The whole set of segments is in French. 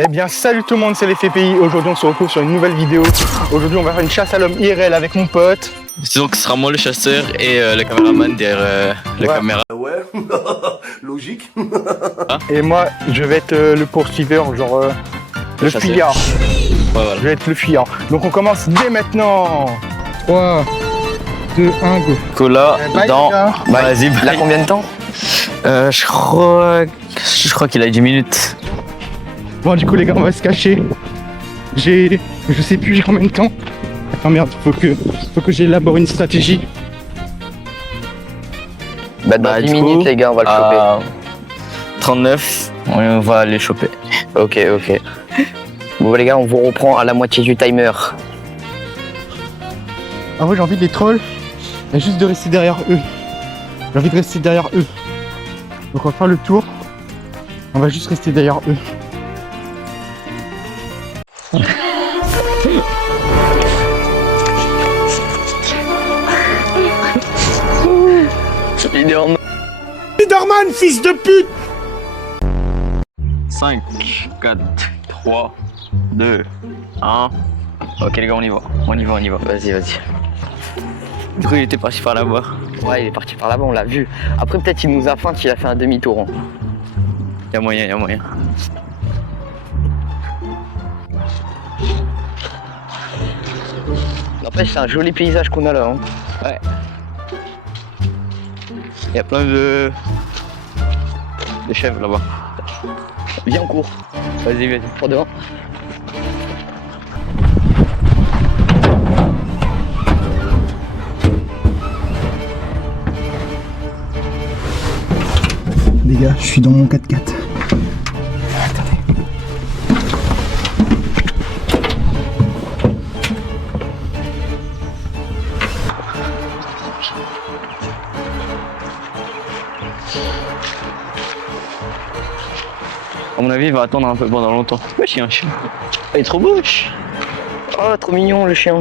Eh bien salut tout le monde, c'est les FPI. Aujourd'hui on se retrouve sur une nouvelle vidéo. Aujourd'hui on va faire une chasse à l'homme IRL avec mon pote. Donc ce sera moi le chasseur et le caméraman derrière la caméra. Ouais, logique. Et moi je vais être le poursuiveur, genre le chasseur. fuyard. Ouais, voilà. Je vais être le fuyard. Donc on commence dès maintenant. 3, 2, 1, go. Cola Bye, dans... les gars. Bah, vas-y, Là, combien de temps? je crois qu'il a 10 minutes. Bon du coup les gars on va se cacher. Je sais plus j'ai combien de temps. Attends merde, faut que j'élabore une stratégie. Bah, dans Bah, 10 du coup, minutes, les gars, on va le choper. 39, on va les choper. Ok. Bon, les gars, on vous reprend à la moitié du timer. En vrai j'ai envie de les trolls et juste de rester derrière eux. J'ai envie de rester derrière eux. Donc on va faire le tour. On va juste rester derrière eux. Spider-Man, fils de pute! 5, 4, 3, 2, 1. Ok les gars, on y va. On y va. Vas-y. Du coup il était parti par là-bas. Ouais, il est parti par là-bas, on l'a vu. Après, peut-être il nous a feint, il a fait un demi-tour. Hein. Y'a moyen. N'empêche, c'est un joli paysage qu'on a là. Hein. Ouais. Y'a plein de chèvres là-bas. Viens, on court. Vas-y. Pour devant. Les gars, je suis dans mon 4x4. À mon avis, il va attendre un peu pendant longtemps. Wesh, il y a un chien. Il est trop beau, wesh. Oh, trop mignon le chien.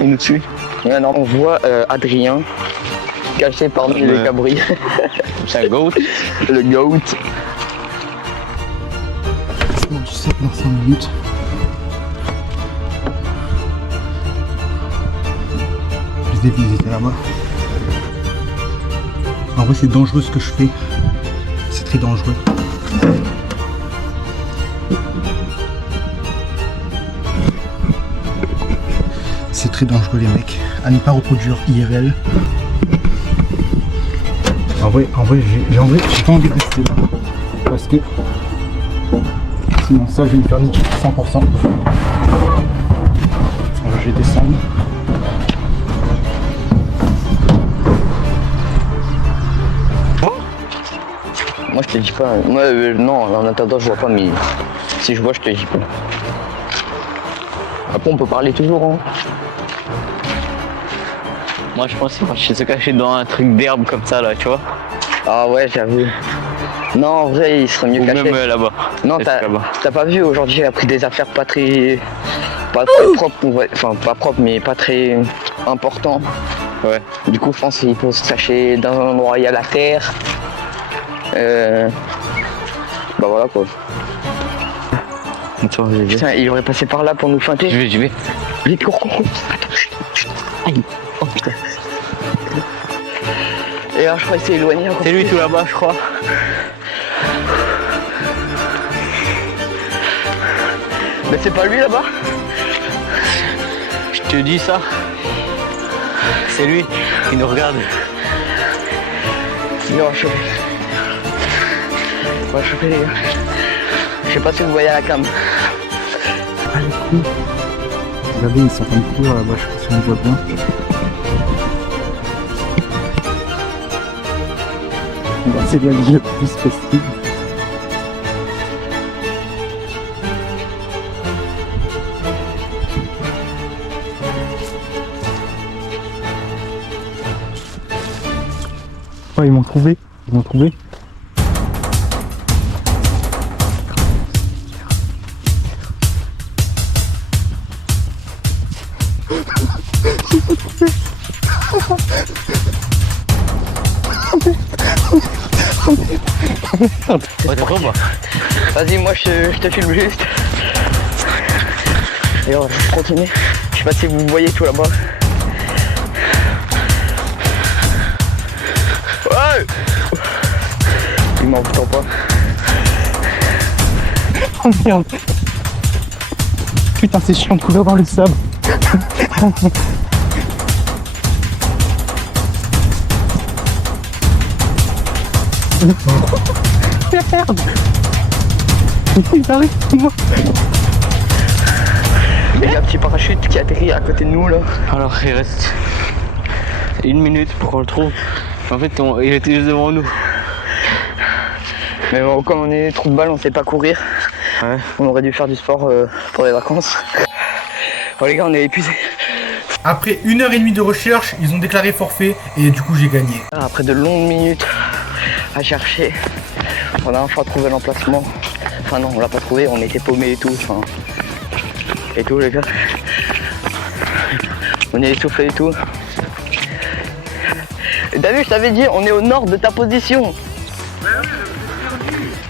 Il nous tue. Ouais, non, on voit Adrien caché parmi les cabris. C'est un goat. Le goat. Bon, tu sais, dans 5 minutes. Je les ai vus, ils étaient là-bas. En vrai, c'est dangereux ce que je fais. C'est très dangereux. C'est très dangereux, les mecs. À ne pas reproduire IRL. En vrai, j'ai pas envie de rester là. Parce que sinon, ça, je vais me faire niquer 100%. Alors, je vais descendre. Moi, je te dis pas. Moi, non, en attendant, je vois pas, mais si je vois, je te dis pas. Après, on peut parler toujours. Hein. Moi, je pense qu'il va se cacher dans un truc d'herbe comme ça, là, tu vois. Ah ouais, j'avoue. Non, en vrai, il serait mieux Ou caché. même là-bas. Non, Peut-être là-bas. t'as pas vu aujourd'hui, j'ai appris des affaires pas très propres, enfin pas propres, mais pas très importants. Ouais. Du coup, je pense qu'il faut se cacher dans un endroit où il y a la terre. Bah voilà quoi. Attends, je vais. Putain, il aurait passé par là pour nous feinter. Je vais. Vite, cours. Attends, chut. Aïe. Oh putain. Et là, je crois qu'il s'est éloigné encore. C'est lui tout là-bas, je crois. Mais c'est pas lui là-bas. Je te dis ça. C'est lui qui nous regarde. Il va choper. On va choper les gars. Je sais pas si vous voyez à la cam. Ah, les coups. Regardez, ils sont en train de courir là-bas, je sais pas si on voit bien. On va s'éloigner le plus possible. Oh, ils m'ont trouvé. Ouais, t'es prêt ou pas? Vas-y, moi je te filme juste. Et on va continuer. Je sais pas si vous voyez tout là-bas. Ouais. Il m'en fout pas. Oh merde. Putain, c'est chiant de courir dans le sable. Merde. Il arrive, moi. Il y a un petit parachute qui atterrit à côté de nous là. Alors, il reste 1 minute pour qu'on le trouve. En fait, il était juste devant nous. Mais bon, comme on est trop de balles, on sait pas courir. Ouais. On aurait dû faire du sport pour les vacances. Bon les gars, on est épuisés. Après 1h30 de recherche, ils ont déclaré forfait et du coup j'ai gagné. Après de longues minutes à chercher, on a enfin trouvé l'emplacement. Enfin non, on l'a pas trouvé, on était paumés et tout. Enfin, et tout les gars. On est essoufflés et tout. Et t'as vu, je t'avais dit, on est au nord de ta position.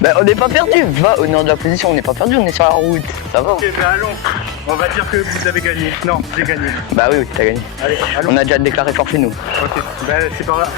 Bah on n'est pas perdu, va au nord de la position, on n'est pas perdu, on est sur la route, ça va. Ok, mais allons, on va dire que vous avez gagné. Non, j'ai gagné. Bah oui, t'as gagné. Allez, allons. On a déjà déclaré forfait nous. Ok, bah c'est par là.